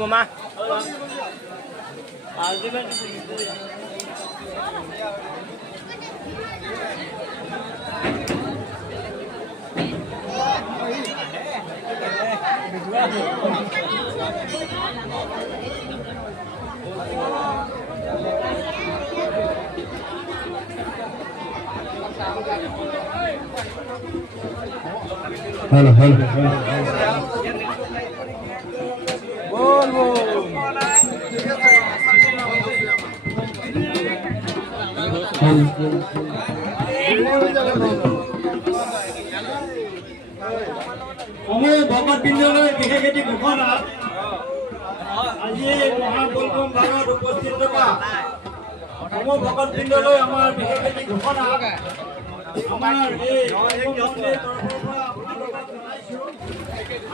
Mama. Hello hello बोल बोल हमें भगत बिंदुলৈ বিশেষ এটি ঘোষণা আজি মহাবলগম ভাগত উপস্থিত থকা সময় ভগত বিন্দুলৈ আমাৰ বিশেষ এটি ঘোষণা আমাৰ এই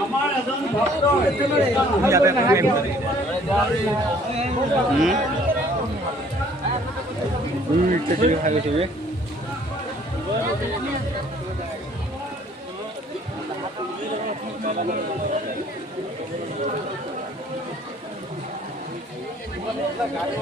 আমাৰ এজন ভক্ত गाड़ी